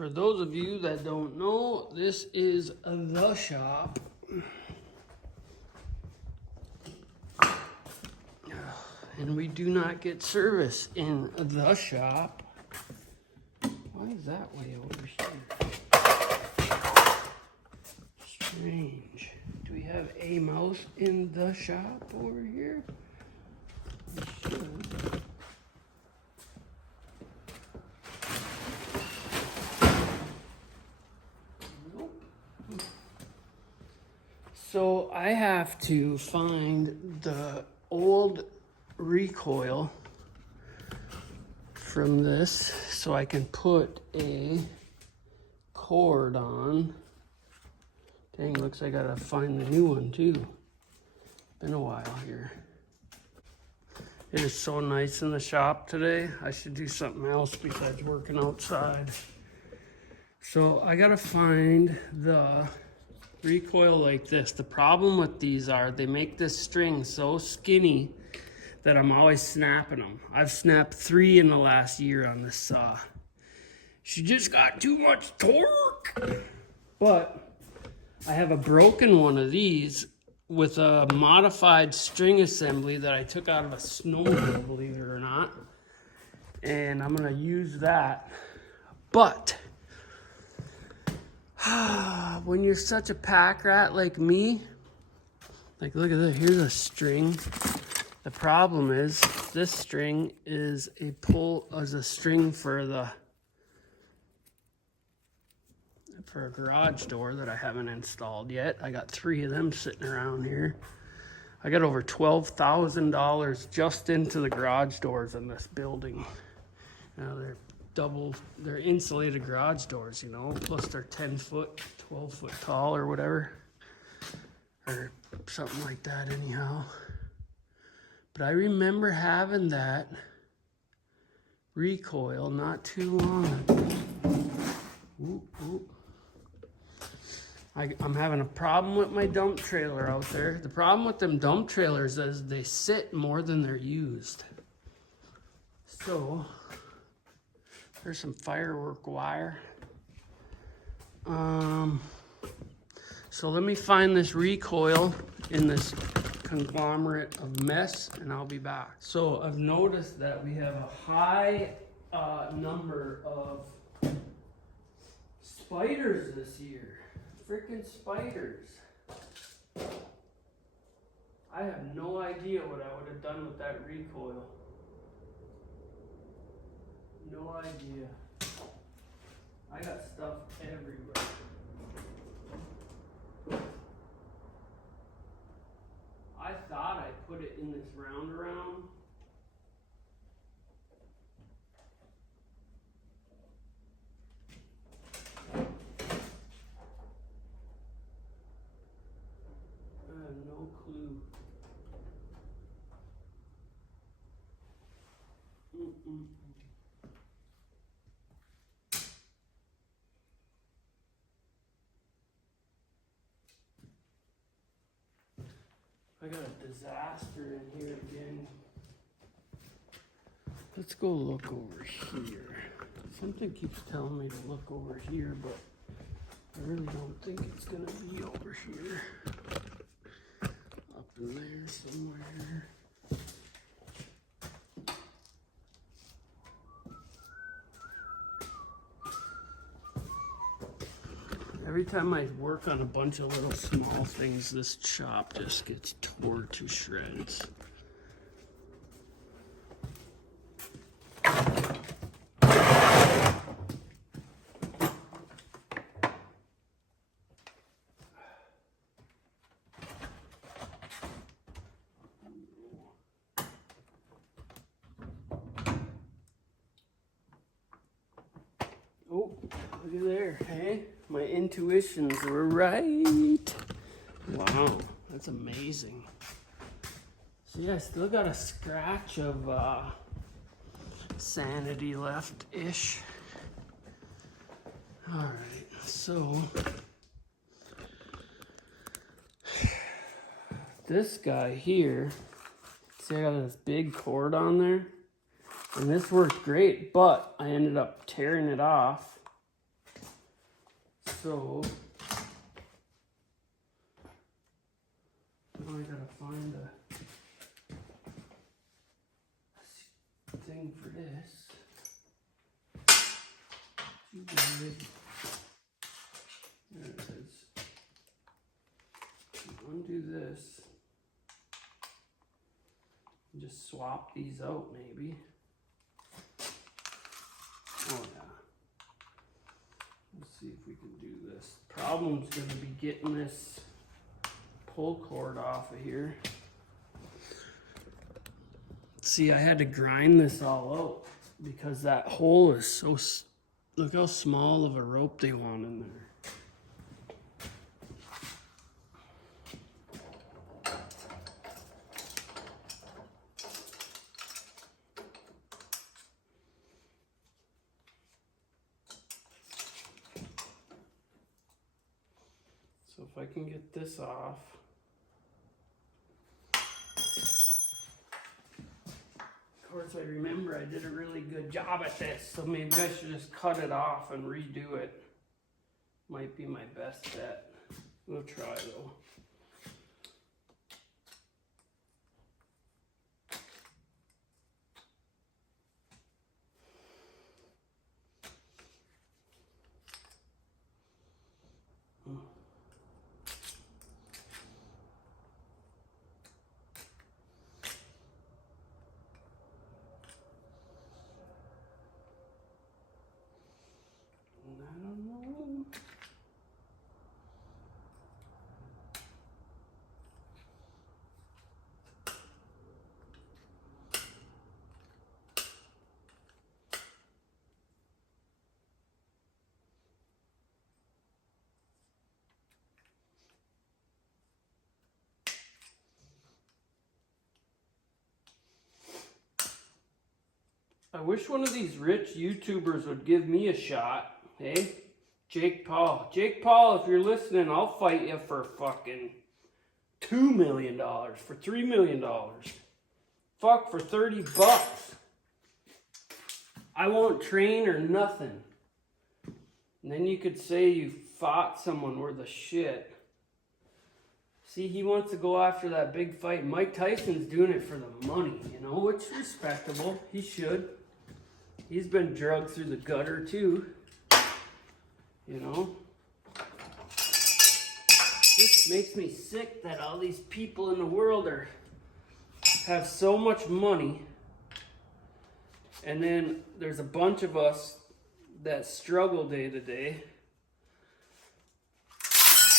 For those of you that don't know, this is the shop. And we do not get service in the shop. Why is that way over here? Strange. Do we have a mouse in the shop over here? We should. Nope. So I have to find the old recoil from this so I can put a cord on. Dang, looks like I gotta find the new one too. Been a while here. It is so nice in the shop today. I should do something else besides working outside. So I gotta find the recoil like this. The problem with these are they make this string so skinny that I'm always snapping them. I've snapped 3 in the last year on this saw. She just got too much torque. But I have a broken one of these with a modified string assembly that I took out of a snowmobile, believe it or not. And I'm gonna use that. But when you're such a pack rat like me, like look at this, here's a string. The problem is this string is a string for a garage door that I haven't installed yet. I got 3 of them sitting around here. I got over $12,000 just into the garage doors in this building. Now they're insulated garage doors, you know, plus they're 10 foot, 12 foot tall or whatever, or something like that anyhow. But I remember having that recoil not too long ago. Ooh, ooh. I'm having a problem with my dump trailer out there. The problem with them dump trailers is they sit more than they're used. So there's some firework wire. So let me find this recoil in this conglomerate of mess and I'll be back. So I've noticed that we have a high number of spiders this year. Freaking spiders. I have no idea what I would have done with that recoil. No idea. I got stuff everywhere. I thought I put it in this round around. I have no clue. I got a disaster in here again. Let's go look over here. Something keeps telling me to look over here, but I really don't think it's gonna be over here. Up in there somewhere. Every time I work on a bunch of little small things, this shop just gets tore to shreds. Oh, look at there, hey? My intuitions were right. Wow, that's amazing. See, I still got a scratch of sanity left-ish. All right, so this guy here, see I got this big cord on there, and this worked great, but I ended up tearing it off So now I gotta find a thing for this. Too bad. There it is. Undo this. And just swap these out maybe. Oh yeah. Let's see if we can do this. Problem's gonna be getting this pull cord off of here. See, I had to grind this all out because that hole is so, look how small of a rope they want in there. So if I can get this off. Of course, I remember I did a really good job at this, so maybe I should just cut it off and redo it. Might be my best bet. We'll try though. I wish one of these rich YouTubers would give me a shot, hey? Jake Paul. Jake Paul, if you're listening, I'll fight you for fucking $2 million, for $3 million. Fuck, for 30 bucks. I won't train or nothing. And then you could say you fought someone worth of shit. See, he wants to go after that big fight. Mike Tyson's doing it for the money, you know, which is respectable. He should. He's been drugged through the gutter too, you know. This makes me sick that all these people in the world have so much money, and then there's a bunch of us that struggle day to day.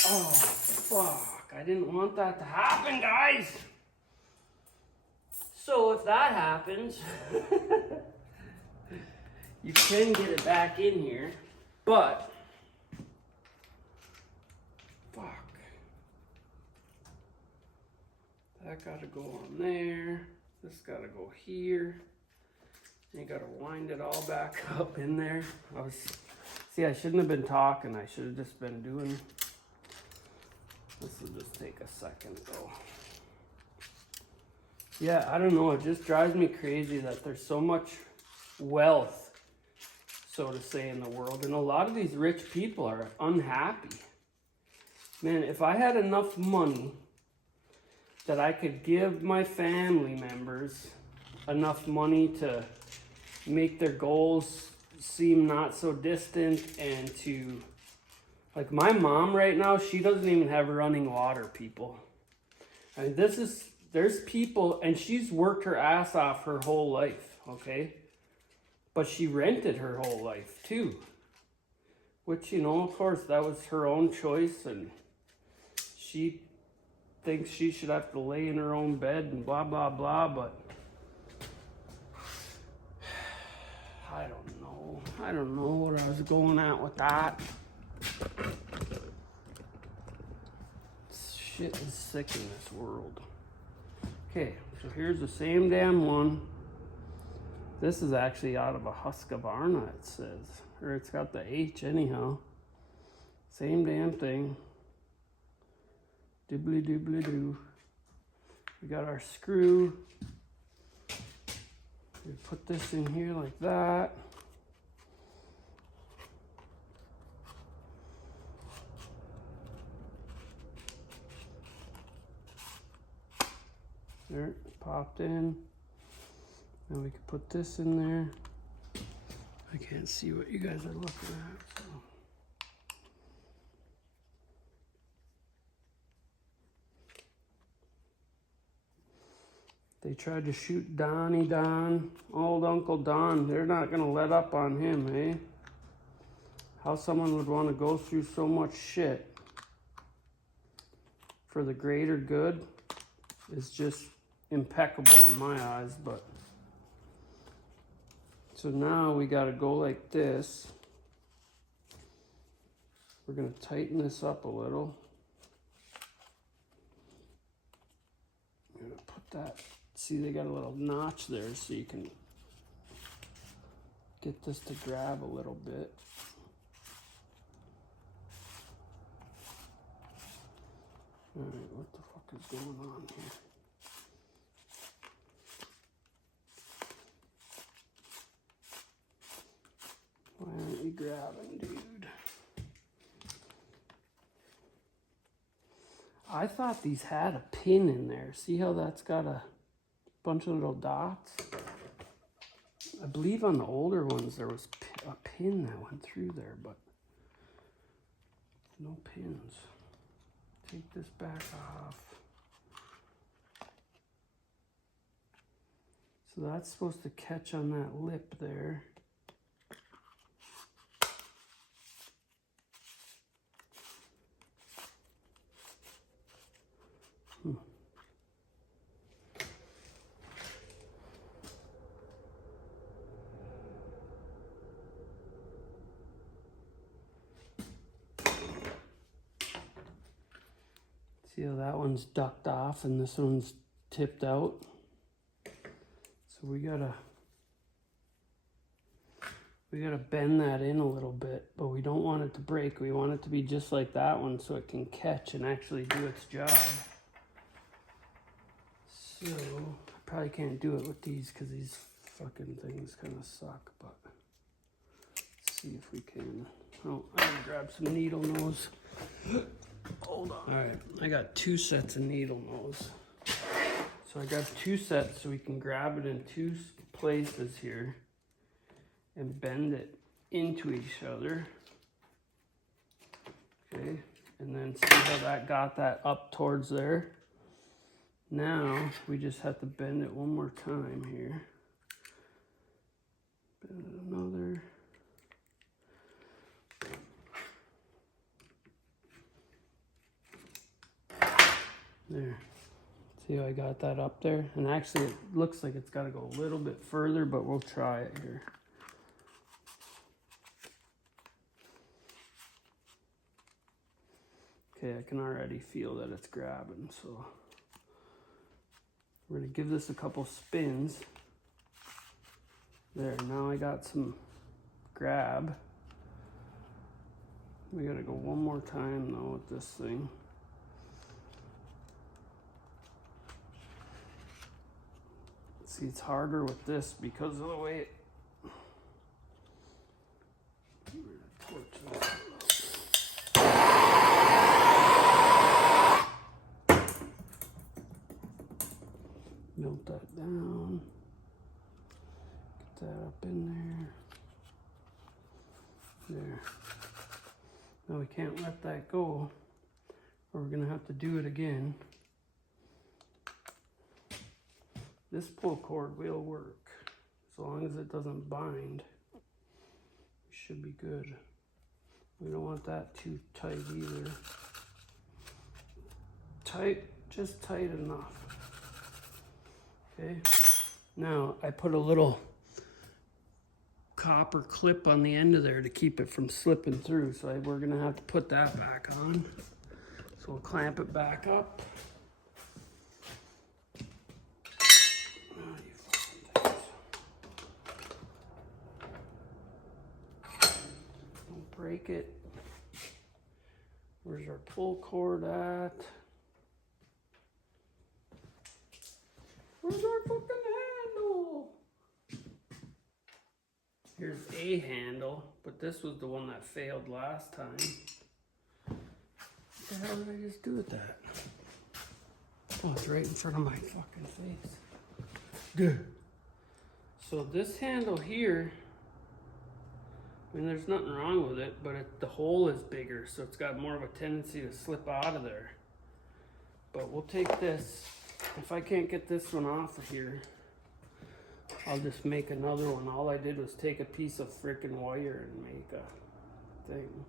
Oh, fuck. I didn't want that to happen, guys. So if that happens, you can get it back in here, but fuck. That gotta go on there. This gotta go here. You gotta wind it all back up in there. See, I shouldn't have been talking. I should have just been doing. This will just take a second though. Yeah, I don't know. It just drives me crazy that there's so much wealth, so to say, in the world. And a lot of these rich people are unhappy. Man, if I had enough money that I could give my family members enough money to make their goals seem not so distant, and to, like my mom right now, she doesn't even have running water, people. I mean, there's people, and she's worked her ass off her whole life, okay? But she rented her whole life too. Which, you know, of course, that was her own choice, and she thinks she should have to lay in her own bed and blah, blah, blah, but I don't know. I don't know what I was going at with that. Shit is sick in this world. Okay, so here's the same damn one. This is actually out of a Husqvarna, it says. Or it's got the H anyhow. Same damn thing. Doobly doobly doo. We got our screw. We put this in here like that. There, popped in. Now we can put this in there. I can't see what you guys are looking at, so. They tried to shoot Donnie Don, old Uncle Don. They're not gonna let up on him, eh? How someone would want to go through so much shit for the greater good is just impeccable in my eyes, but. So now we gotta go like this. We're gonna tighten this up a little. I'm gonna put that. See, they got a little notch there so you can get this to grab a little bit. Alright, what the fuck is going on here? Why aren't you grabbing, dude? I thought these had a pin in there. See how that's got a bunch of little dots? I believe on the older ones there was a pin that went through there, but no pins. Take this back off. So that's supposed to catch on that lip there. See how that one's ducked off and this one's tipped out? So we gotta bend that in a little bit, but we don't want it to break. We want it to be just like that one so it can catch and actually do its job. So I probably can't do it with these because these fucking things kind of suck, but let's see if we can. Oh, I'm gonna grab some needle nose. Hold on. All right, I got 2 sets of needle nose. So I got 2 sets so we can grab it in 2 places here and bend it into each other. Okay, and then see how that got that up towards there. Now we just have to bend it one more time here. Bend it another. There. See how I got that up there? And actually it looks like it's got to go a little bit further, but we'll try it here. Okay, I can already feel that it's grabbing, so we're going to give this a couple spins. There, now I got some grab. We got to go one more time though with this thing. See, it's harder with this because of the way it... Melt that down. Get that up in there. There. Now we can't let that go, or we're gonna have to do it again. This pull cord will work, as long as it doesn't bind. We should be good. We don't want that too tight either. Tight, just tight enough. Okay, now I put a little copper clip on the end of there to keep it from slipping through, so we're gonna have to put that back on. So we'll clamp it back up. Break it. Where's our pull cord at? Where's our fucking handle? Here's a handle, but this was the one that failed last time. What the hell did I just do with that? Oh, it's right in front of my fucking face. Good. So this handle here, I mean, there's nothing wrong with it, but the hole is bigger, so it's got more of a tendency to slip out of there. But we'll take this. If I can't get this one off of here, I'll just make another one. All I did was take a piece of frickin' wire and make a thing.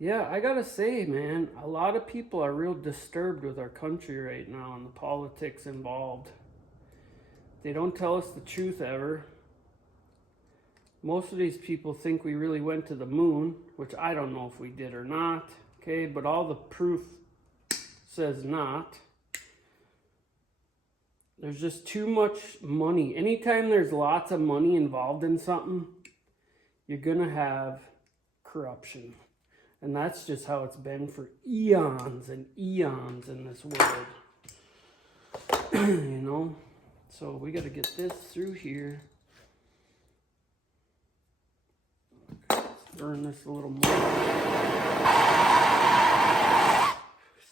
Yeah, I gotta say, man, a lot of people are real disturbed with our country right now and the politics involved. They don't tell us the truth ever. Most of these people think we really went to the moon, which I don't know if we did or not, okay? But all the proof says not. There's just too much money. Anytime there's lots of money involved in something, you're gonna have corruption. And that's just how it's been for eons and eons in this world. You know? So we got to get this through here. Let's burn this a little more.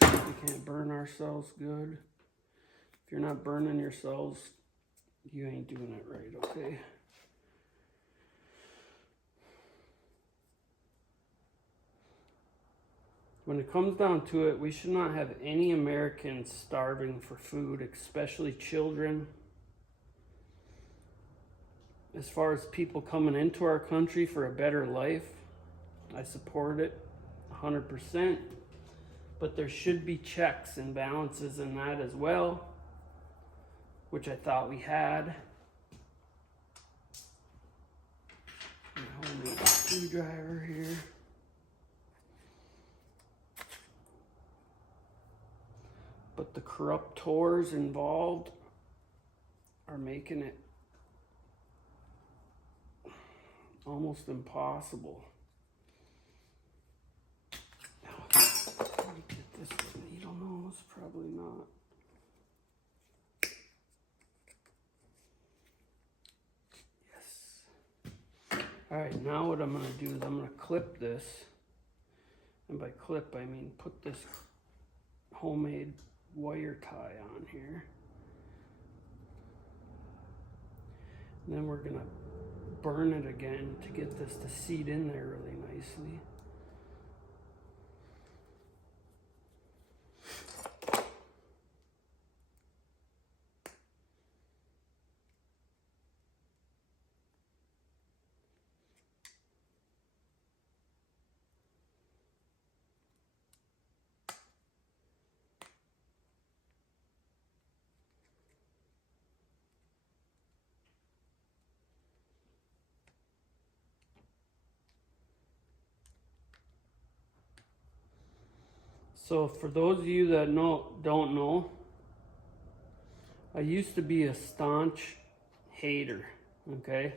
See if we can't burn ourselves good. If you're not burning yourselves, you ain't doing it right, okay? When it comes down to it, we should not have any Americans starving for food, especially children. As far as people coming into our country for a better life, I support it 100%. But there should be checks and balances in that as well, which I thought we had. Homemade screwdriver here. But the corruptors involved are making it almost impossible. Let me get this with a needle nose, probably not. Yes. All right, now what I'm gonna do is I'm gonna clip this. And by clip, I mean put this homemade wire tie on here. And then we're gonna burn it again to get this to seat in there really nicely. So for those of you that don't know, I used to be a staunch hater, okay?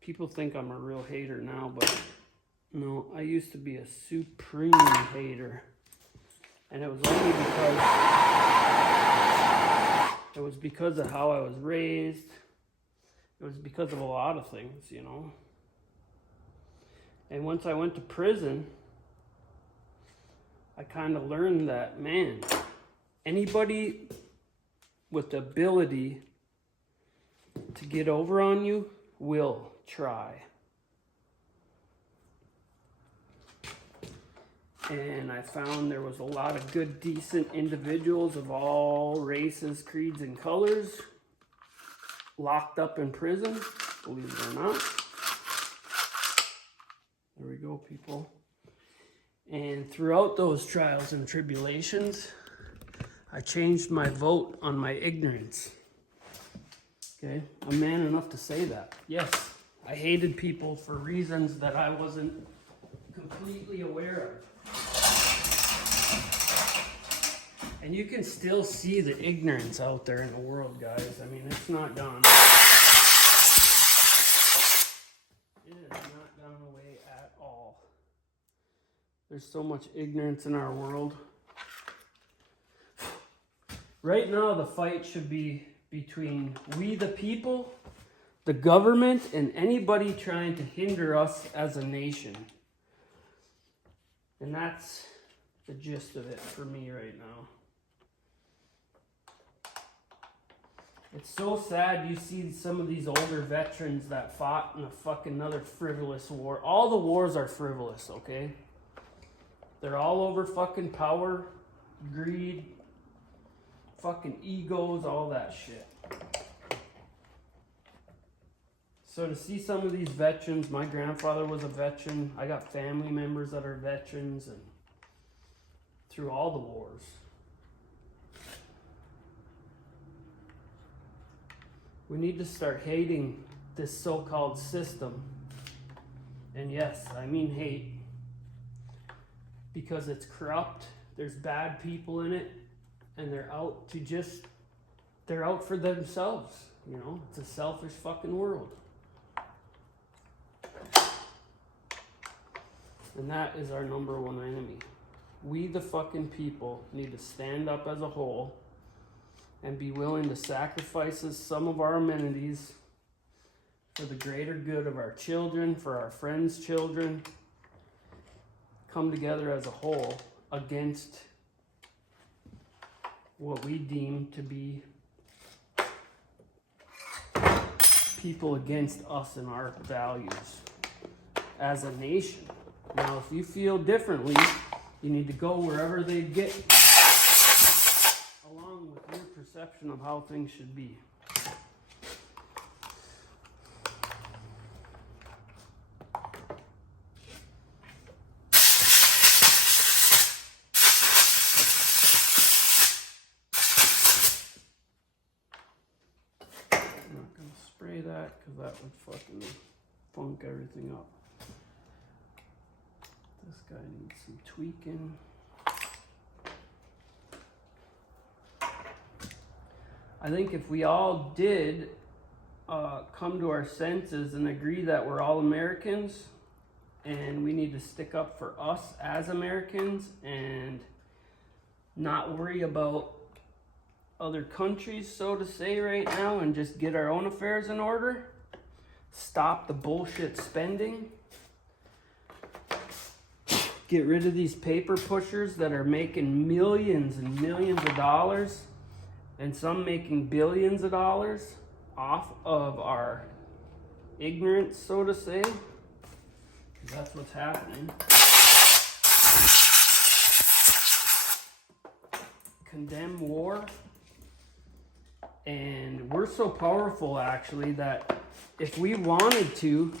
People think I'm a real hater now, but no, I used to be a supreme hater. And it was only because of how I was raised. It was because of a lot of things, you know? And once I went to prison, I kind of learned that, man, anybody with the ability to get over on you will try. And I found there was a lot of good, decent individuals of all races, creeds, and colors locked up in prison, believe it or not. There we go, people. And throughout those trials and tribulations, I changed my vote on my ignorance. Okay, I'm man enough to say that. Yes, I hated people for reasons that I wasn't completely aware of. And you can still see the ignorance out there in the world, guys. I mean, it's not gone. It is not gone away at all. There's so much ignorance in our world. Right now, the fight should be between we the people the government and anybody trying to hinder us as a nation. And that's the gist of it for me right now. It's so sad you see some of these older veterans that fought in a fucking another frivolous war. All the wars are frivolous, okay? They're all over fucking power, greed, fucking egos, all that shit. So to see some of these veterans, my grandfather was a veteran. I got family members that are veterans, and through all the wars. We need to start hating this so-called system. And yes, I mean hate. Because it's corrupt, there's bad people in it, and they're out for themselves, you know? It's a selfish fucking world. And that is our number one enemy. We, the fucking people, need to stand up as a whole and be willing to sacrifice some of our amenities for the greater good of our children, for our friends' children. Come together as a whole against what we deem to be people against us and our values as a nation. Now, if you feel differently, you need to go wherever they get along with your perception of how things should be. I'm not going to spray that because that would fucking funk everything up. This guy needs some tweaking. I think if we all did come to our senses and agree that we're all Americans and we need to stick up for us as Americans and not worry about other countries, so to say, right now, and just get our own affairs in order, stop the bullshit spending, get rid of these paper pushers that are making millions and millions of dollars, and some making billions of dollars off of our ignorance, so to say. That's what's happening. Condemn war. And we're so powerful, actually, that if we wanted to,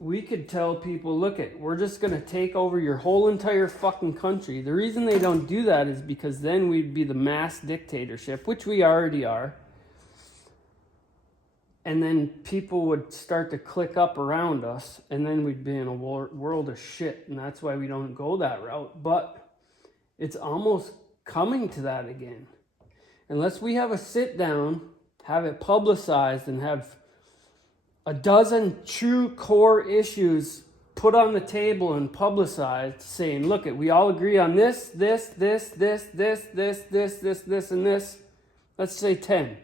we could tell people, look it, we're just going to take over your whole entire fucking country. The reason they don't do that is because then we'd be the mass dictatorship, which we already are. And then people would start to click up around us, and then we'd be in a world of shit. And that's why we don't go that route. But it's almost coming to that again. Unless we have a sit down, have it publicized, and have a dozen true core issues put on the table and publicized, saying, look, we all agree on this, and this. Let's say 10.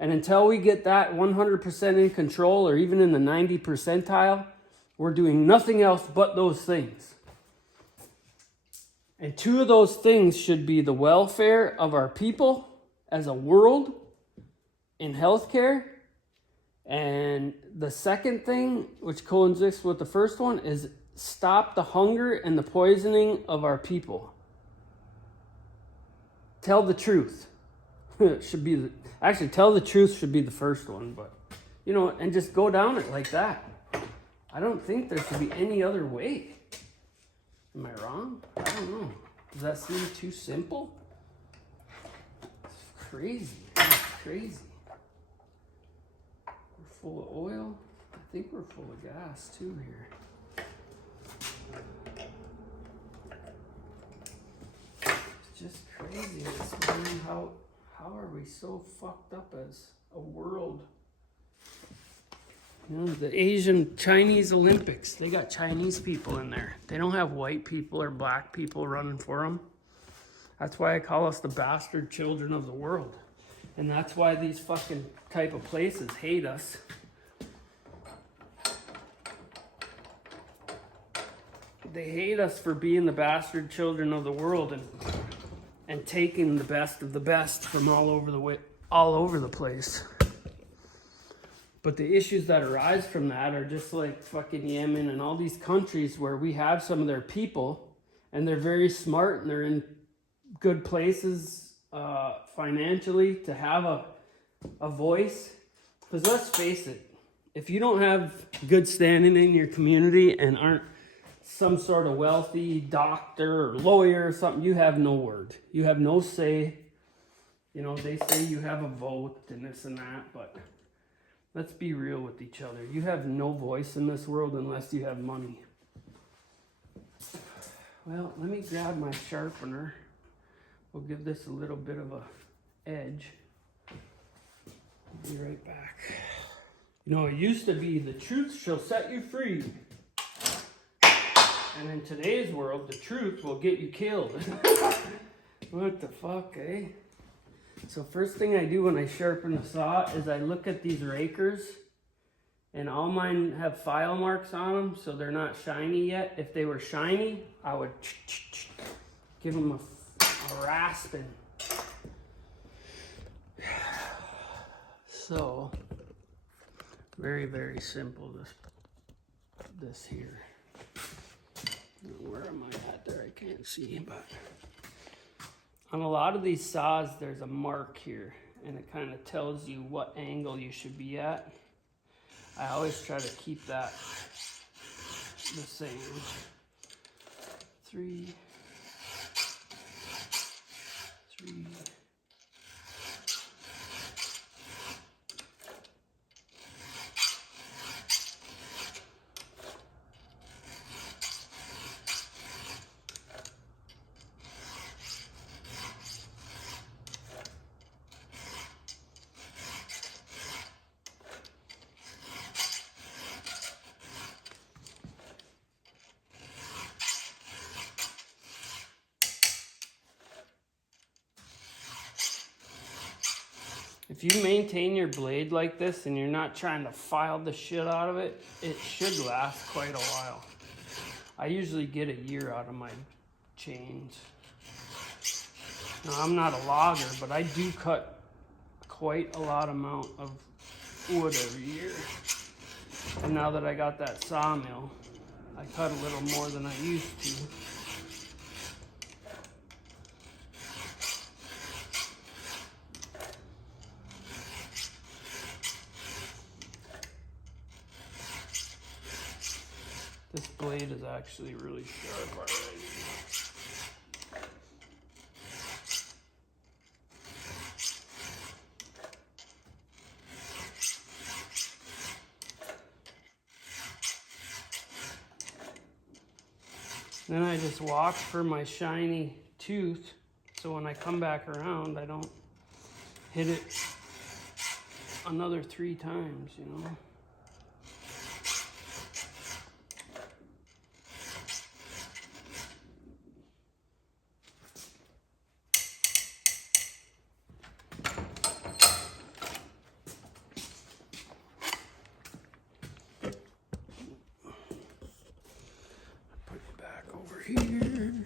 And until we get that 100% in control, or even in the 90 percentile, we're doing nothing else but those things. And 2 of those things should be the welfare of our people as a world in healthcare. And the second thing, which coincides with the first one, is stop the hunger and the poisoning of our people. Tell the truth. Should be actually tell the truth should be the first one, but and just go down it like that. I don't think there should be any other way. Am I wrong? I don't know. Does that seem too simple? It's crazy. It's crazy. We're full of oil. I think we're full of gas too here. It's just crazy this morning. How are we so fucked up as a world? The Asian Chinese Olympics, they got Chinese people in there. They don't have white people or black people running for them. That's why I call us the bastard children of the world. And that's why these fucking type of places hate us. They hate us for being the bastard children of the world and taking the best of the best from all over the place. But the issues that arise from that are just like fucking Yemen and all these countries where we have some of their people and they're very smart and they're in good places financially to have a voice. Because let's face it, if you don't have good standing in your community and aren't some sort of wealthy doctor or lawyer or something, you have no word. You have no say. You know, they say you have a vote and this and that, but let's be real with each other. You have no voice in this world unless you have money. Well, let me grab my sharpener. We'll give this a little bit of a edge. I'll be right back. You know, it used to be the truth shall set you free. And in today's world, the truth will get you killed. What the fuck, eh? So first thing I do when I sharpen the saw is I look at these rakers. And all mine have file marks on them, so they're not shiny yet. If they were shiny, I would give them a rasping. So, very, very simple, this here. Where am I at there? I can't see, but on a lot of these saws, there's a mark here, and it kind of tells you what angle you should be at. I always try to keep that the same. 3. If you maintain your blade like this and you're not trying to file the shit out of it, it should last quite a while. I usually get a year out of my chains. Now, I'm not a logger, but I do cut quite a lot amount of wood every year. And now that I got that sawmill, I cut a little more than I used to. This blade is actually really sharp already. Then I just watch for my shiny tooth, so when I come back around, I don't hit it another 3 times, you know. Here.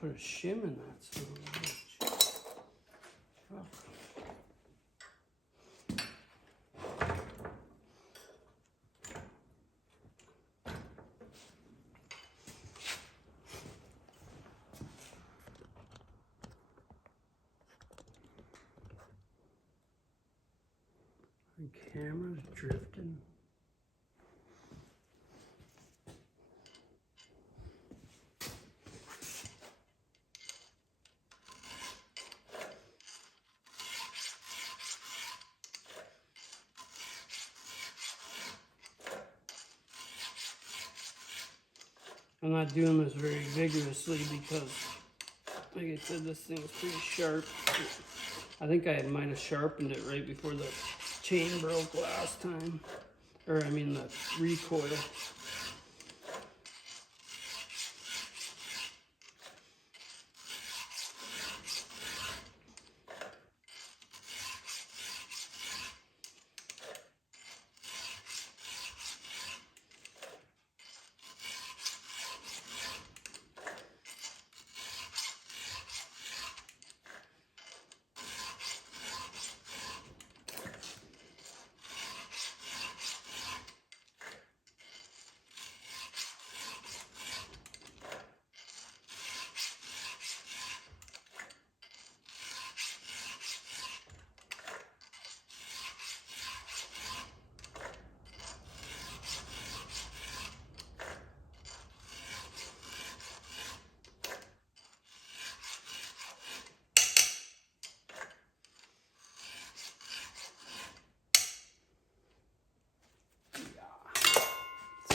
Put a shim in that son of a bitch. Fuck. The camera's drifting. I'm not doing this very vigorously because, like I said, this thing is pretty sharp. I think I might have sharpened it right before the chain broke last time. Or I mean the recoil.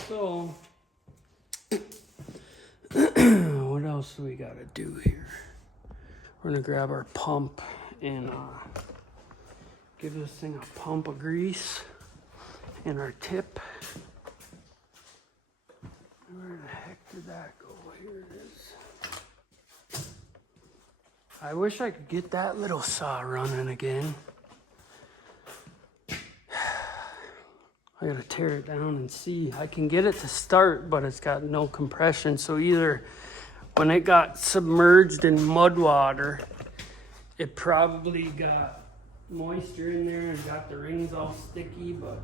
So, what else do we gotta do here? We're gonna grab our pump and give this thing a pump of grease and our tip. Where the heck did that go? Here it is. I wish I could get that little saw running again. I gotta tear it down and see. I can get it to start, but it's got no compression. So either when it got submerged in mud water, it probably got moisture in there and got the rings all sticky, but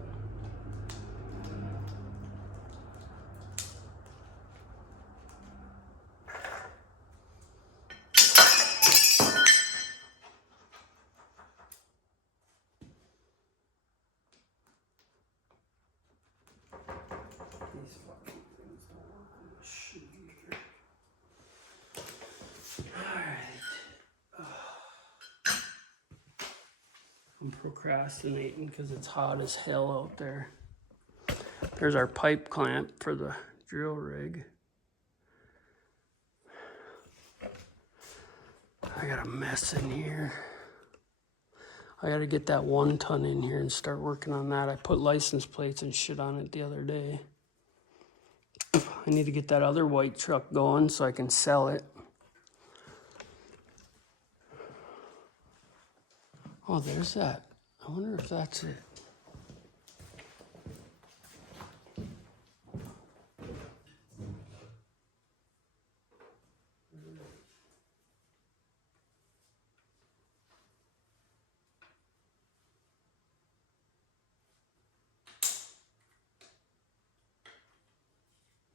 these fucking things don't work on the shit either. Alright. I'm procrastinating because it's hot as hell out there. There's our pipe clamp for the drill rig. I got a mess in here. I gotta get that 1 ton in here and start working on that. I put license plates and shit on it the other day. I need to get that other white truck going so I can sell it. Oh, there's that. I wonder if that's it.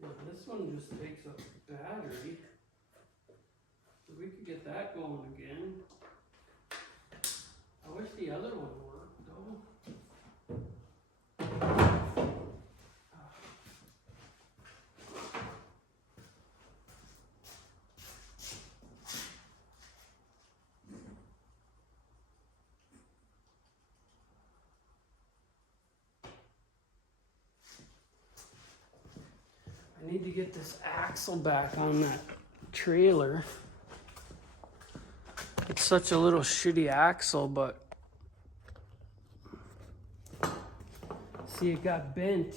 Yeah, this one just takes a battery. So we could get that going again. I wish the other one worked though. I need to get this axle back on that trailer. It's such a little shitty axle, but see, it got bent.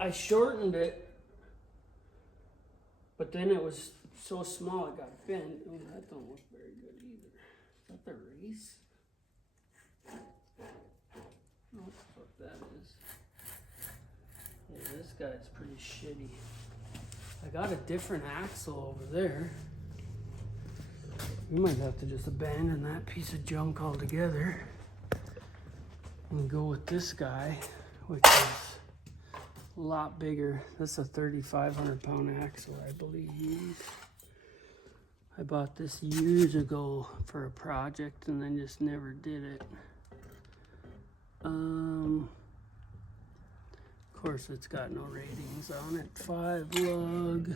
I shortened it, but then it was so small it got bent. Oh, that don't look very good either. Is that the race? Oh, what the fuck that is. Yeah, this guy's pretty shitty. I got a different axle over there. We might have to just abandon that piece of junk altogether and go with this guy, which is a lot bigger. This is a 3,500 pound axle, I believe. I bought this years ago for a project and then just never did it. Of course, it's got no ratings on it. 5 lug,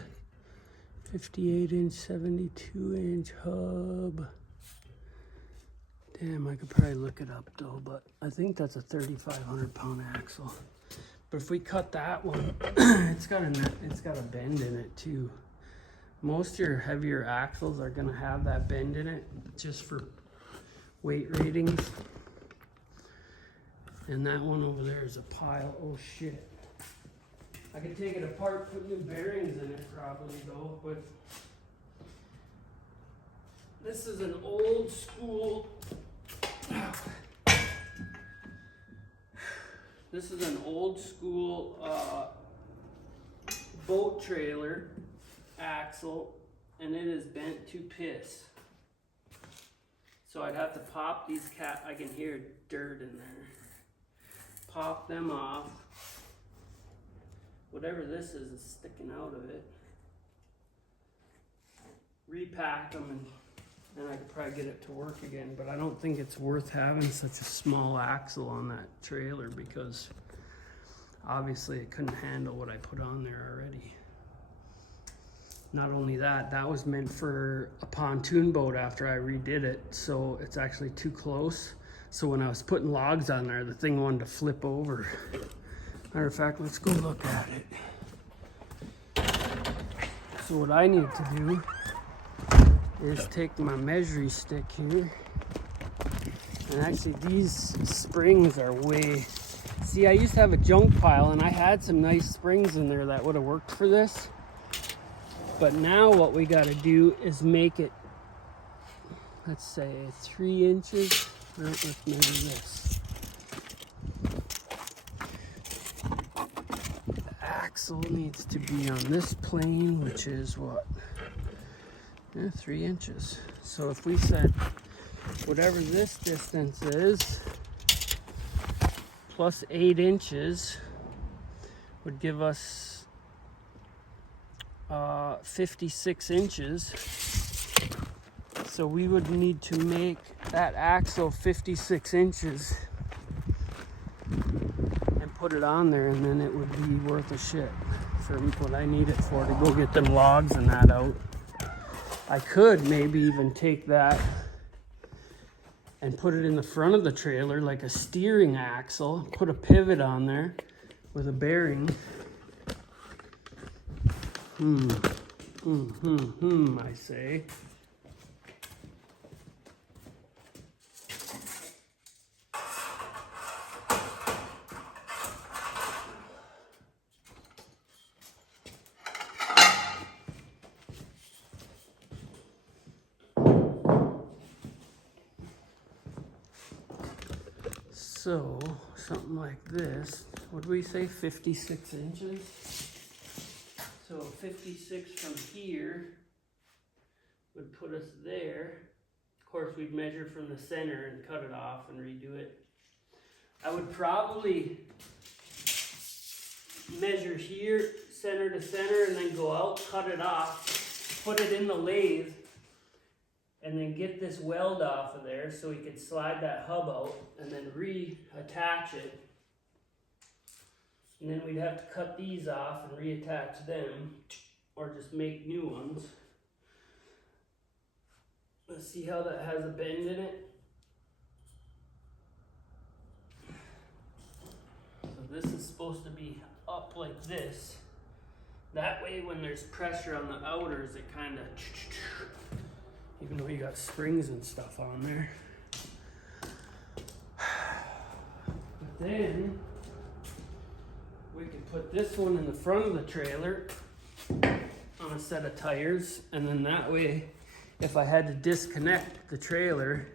58 inch, 72 inch hub. Damn, I could probably look it up though, but I think that's a 3,500 pound axle. But if we cut that one, it's got a bend in it too. Most of your heavier axles are gonna have that bend in it just for weight ratings. And that one over there is a pile. Oh shit. I could take it apart, put new bearings in it probably though, but this is an old school, boat trailer axle, and it is bent to piss. So I'd have to pop these I can hear dirt in there. Pop them off. Whatever this is sticking out of it. Repack them, and then I could probably get it to work again. But I don't think it's worth having such a small axle on that trailer, because obviously it couldn't handle what I put on there already. Not only that, that was meant for a pontoon boat after I redid it, so it's actually too close. So when I was putting logs on there, the thing wanted to flip over. Matter of fact, let's go look at it. So what I need to do is take my measuring stick here, and actually these springs are way, see, I used to have a junk pile and I had some nice springs in there that would have worked for this. But now what we got to do is make it, let's say 3 inches. Let's measure this. The axle needs to be on this plane, which is what? 3 inches. So if we said whatever this distance is, plus 8 inches would give us 56 inches. So we would need to make that axle 56 inches and put it on there, and then it would be worth a shit for what I need it for, to go get them logs and that out. I could maybe even take that and put it in the front of the trailer like a steering axle, put a pivot on there with a bearing. I say. So, something like this, would we say 56 inches? So 56 from here would put us there. Of course, we'd measure from the center and cut it off and redo it. I would probably measure here, center to center, and then go out, cut it off, put it in the lathe, and then get this weld off of there so we could slide that hub out and then reattach it. And then we'd have to cut these off and reattach them, or just make new ones. Let's see how that has a bend in it. So this is supposed to be up like this. That way when there's pressure on the outers, it kind of, even though you got springs and stuff on there. But then we could put this one in the front of the trailer on a set of tires, and then that way, if I had to disconnect the trailer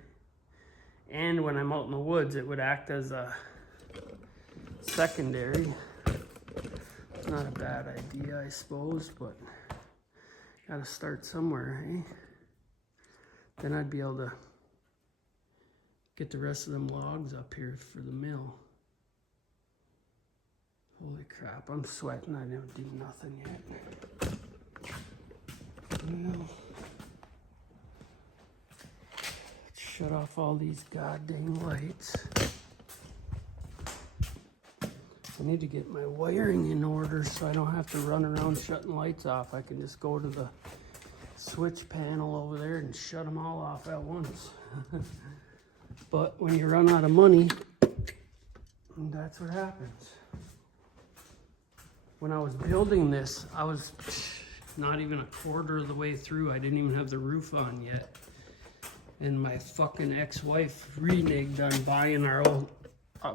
and when I'm out in the woods, it would act as a secondary. Not a bad idea, I suppose, but gotta start somewhere, eh? Then I'd be able to get the rest of them logs up here for the mill. Holy crap, I'm sweating. I didn't do nothing yet. Well, let's shut off all these goddamn lights. I need to get my wiring in order so I don't have to run around shutting lights off. I can just go to the switch panel over there and shut them all off at once. But when you run out of money, that's what happens. when I was building this, I was not even a quarter of the way through. I didn't even have the roof on yet. And my fucking ex-wife reneged on buying our old,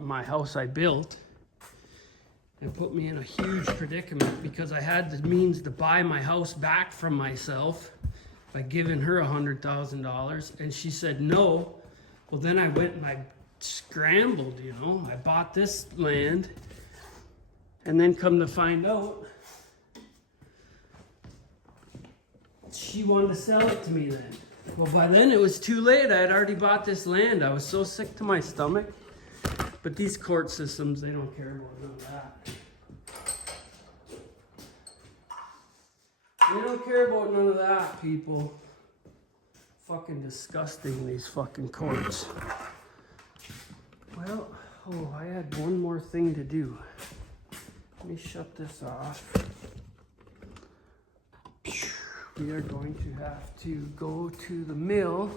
my house I built. And put me in a huge predicament because I had the means to buy my house back from myself by giving her $100,000. And she said no. Well, then I went and I scrambled, you know. I bought this land. And then come to find out, she wanted to sell it to me then. Well, by then it was too late. I had already bought this land. I was so sick to my stomach. But these court systems, they don't care about none of that. They don't care about none of that, people. Fucking disgusting, these fucking courts. Well, oh, I had one more thing to do. Let me shut this off. We are going to have to go to the mill.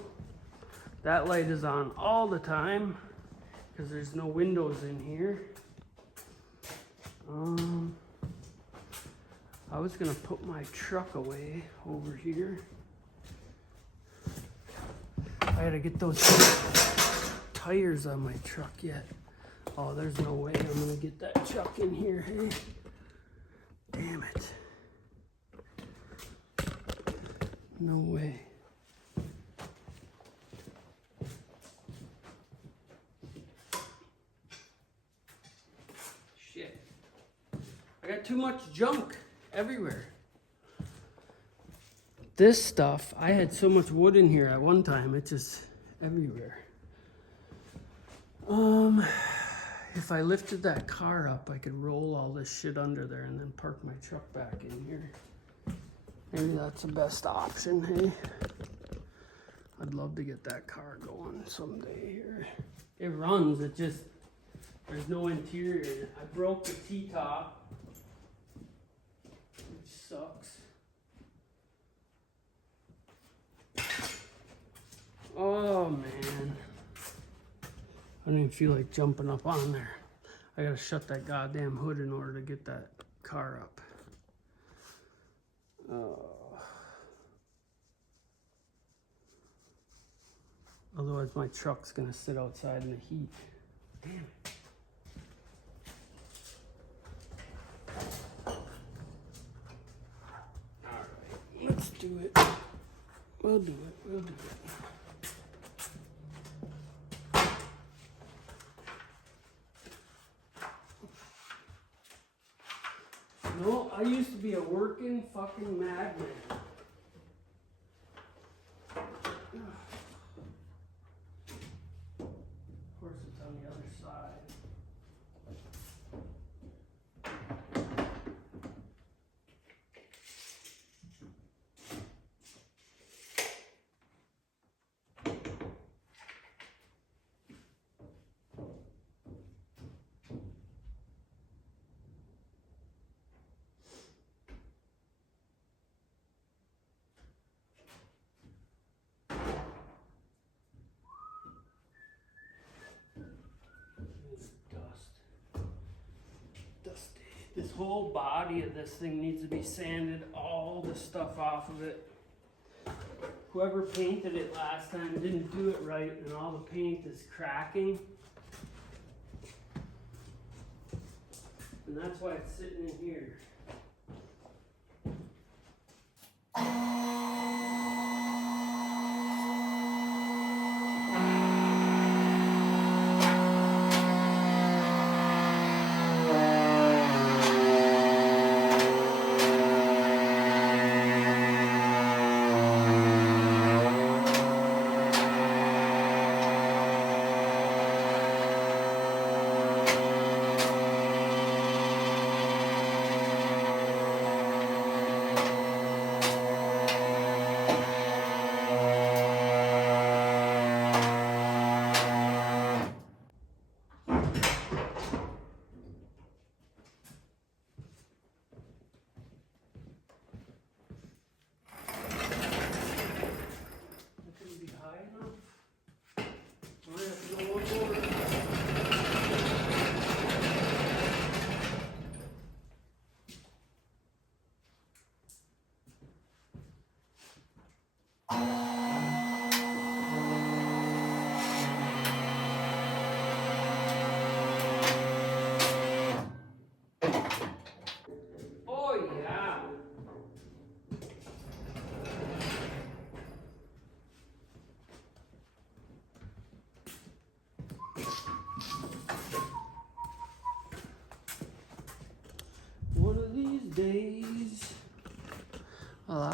That light is on all the time because there's no windows in here. I was gonna put my truck away over here. I gotta get those tires on my truck yet. Oh, there's no way I'm gonna get that truck in here, hey? Damn it. No way. Shit. I got too much junk everywhere. This stuff, I had so much wood in here at one time, it's just everywhere. If I lifted that car up, I could roll all this shit under there and then park my truck back in here. Maybe that's the best option, hey? I'd love to get that car going someday here. It runs, it just, there's no interior in it. I broke the T-top, which sucks. Oh man. I don't even feel like jumping up on there. I gotta shut that goddamn hood in order to get that car up. Otherwise my truck's gonna sit outside in the heat. Damn it. Alright, let's do it. We'll do it. No, I used to be a working fucking madman. Of course, it's on the other side. This whole body of this thing needs to be sanded, all the stuff off of it. Whoever painted it last time didn't do it right and all the paint is cracking. And that's why it's sitting in here.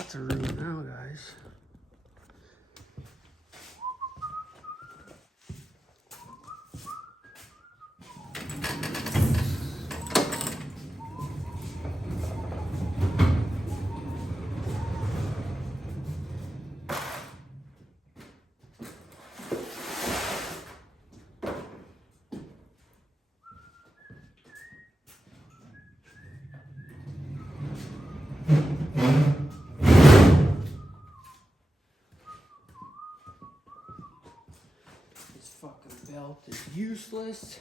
That's a room now, guys. This fucking belt is useless.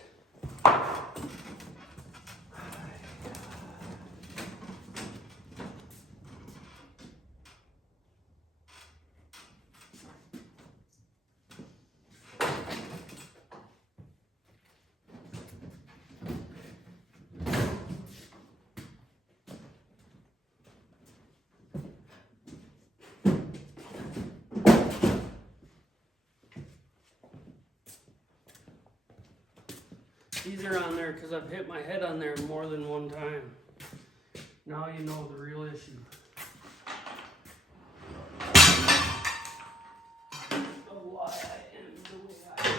These are on there because I've hit my head on there more than one time. Now you know the real issue. Of why I am the way I am.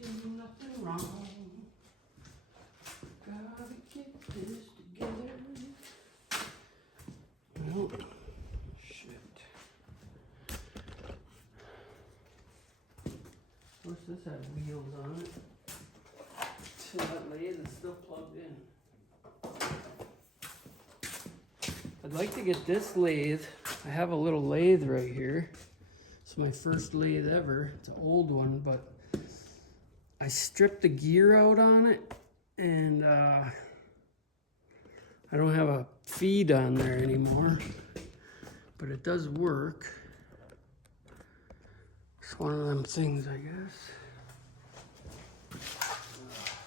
See nothing wrong. Gotta get this together. Oh, shit. Of course, this has wheels on it. So that lathe is still plugged in. I'd like to get this lathe. I have a little lathe right here. It's my first lathe ever. It's an old one, but I stripped the gear out on it, and I don't have a feed on there anymore, but it does work. It's one of them things, I guess.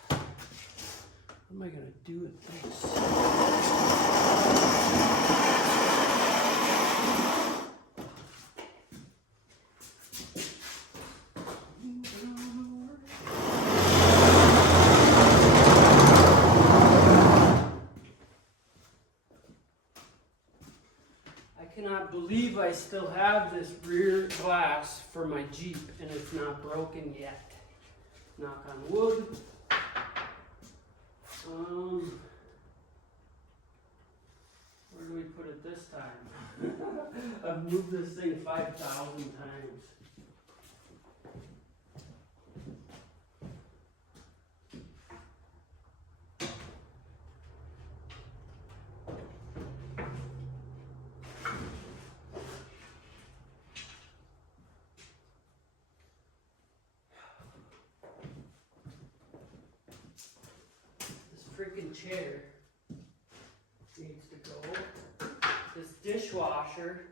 What am I gonna do with this? I cannot believe I still have this rear glass for my Jeep and it's not broken yet. Knock on wood. Where do we put it this time? I've moved this thing 5,000 times. Freaking chair needs to go. This dishwasher.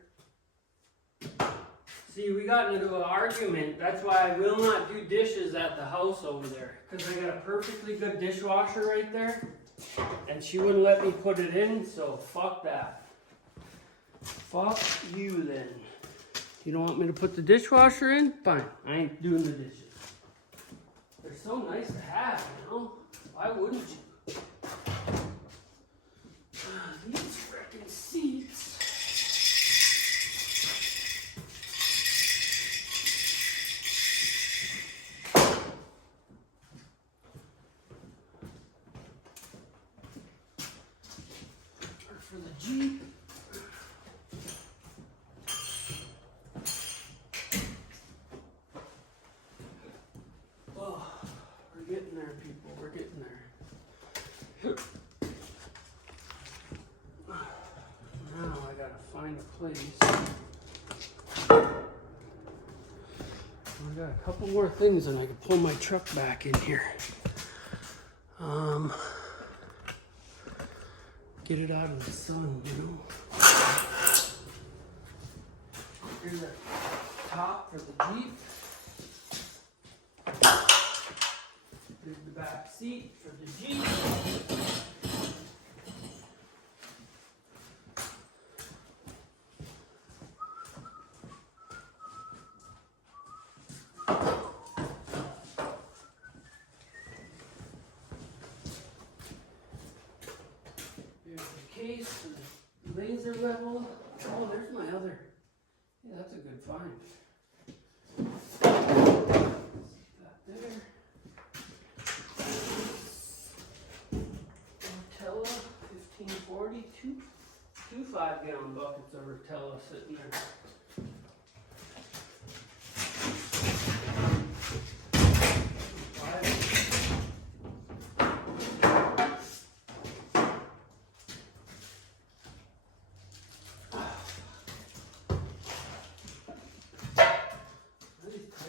See, we got into an argument. That's why I will not do dishes at the house over there. Because I got a perfectly good dishwasher right there. And she wouldn't let me put it in, so fuck that. Fuck you then. You don't want me to put the dishwasher in? Fine, I ain't doing the dishes. They're so nice to have, you know? Why wouldn't you? These frickin' seats. Are for the Jeep. Oh, we're getting there, people. We're getting there. Now I gotta find a place. I got a couple more things and I can pull my truck back in here. Get it out of the sun, you know. Here's the top for the Jeep. Here's the back seat for the Jeep. Case for the laser level. Oh, there's my other. Yeah, that's a good find. That there. Rotella 1540, two 5-gallon buckets of Rotella sitting there.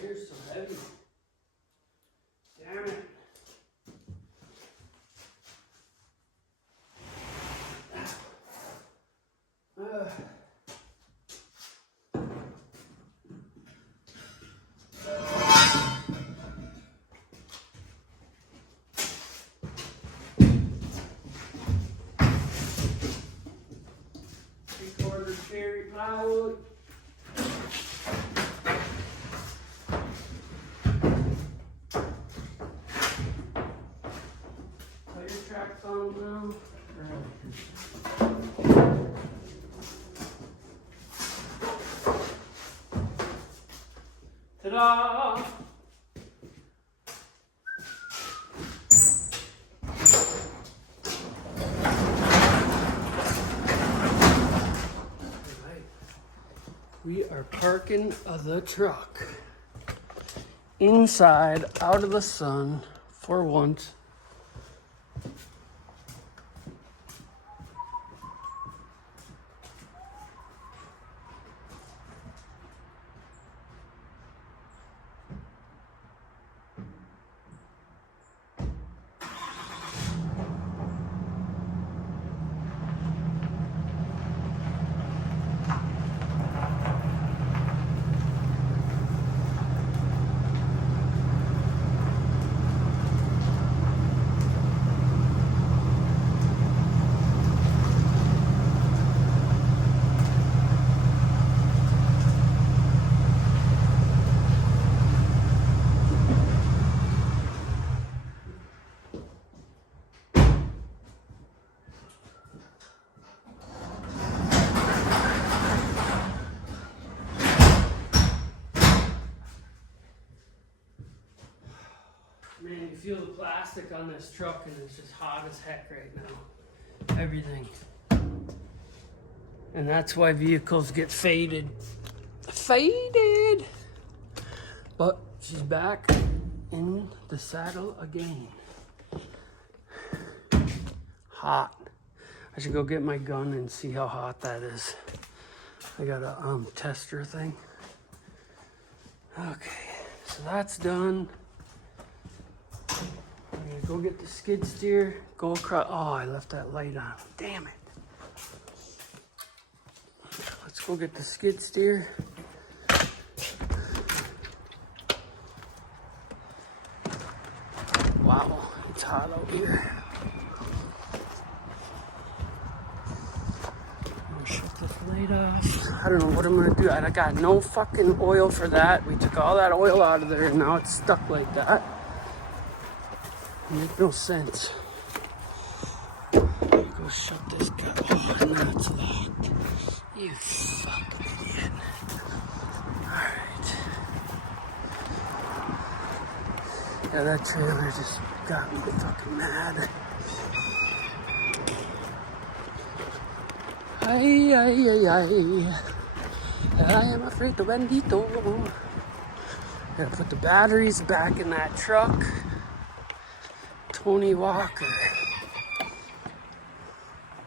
Tires so heavy. Damn it. Three-quarter cherry plywood. Tracks on now. Ta-da! We are parking the truck inside, out of the sun for once. Man, you feel the plastic on this truck and it's just hot as heck right now. Everything. And that's why vehicles get faded. Faded! But she's back in the saddle again. Hot. I should go get my gun and see how hot that is. I got a tester thing. Okay, so that's done. I'm gonna go get the skid steer, go across. Oh, I left that light on. Damn it. Let's go get the skid steer. Wow, it's hot out here. I'm gonna shut this light off. I don't know what I'm gonna do. I got no fucking oil for that. We took all that oil out of there and now it's stuck like that. It makes no sense. Go shut this guy it's locked. You fucking idiot. Alright. Yeah, that trailer just got me fucking mad. Ay, ay, ay, ay. I am afraid to Bendito. Gotta put the batteries back in that truck. Tony Walker.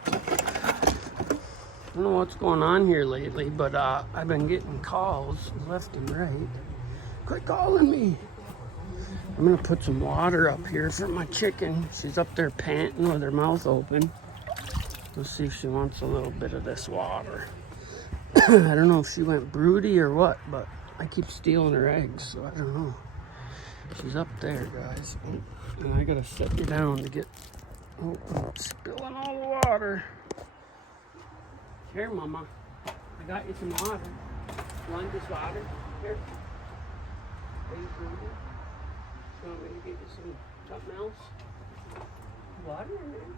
I don't know what's going on here lately, but I've been getting calls left and right. Quit calling me. I'm gonna put some water up here for my chicken. She's up there panting with her mouth open. Let's see if she wants a little bit of this water. I don't know if she went broody or what, but I keep stealing her eggs, so I don't know. She's up there, guys. And I gotta set you down to get... Oh, spilling all the water. Here, Mama. I got you some water. You want this water? Here. Are you broody? You want me to get you something else? Water in there?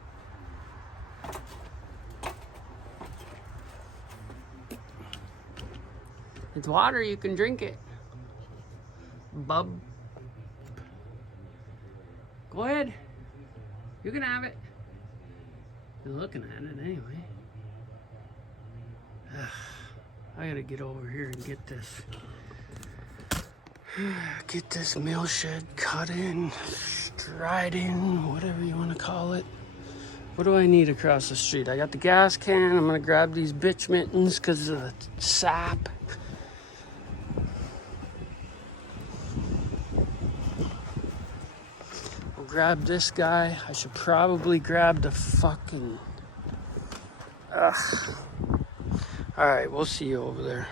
It's water, you can drink it. Bub. Go ahead. You can have it. You're looking at it anyway. I gotta get over here and get this meal shed cut in, dried in, whatever you want to call it. What do I need across the street? I got the gas can. I'm gonna grab these bitch mittens because of the sap. I'll grab this guy. I should probably grab the fucking... All right, we'll see you over there.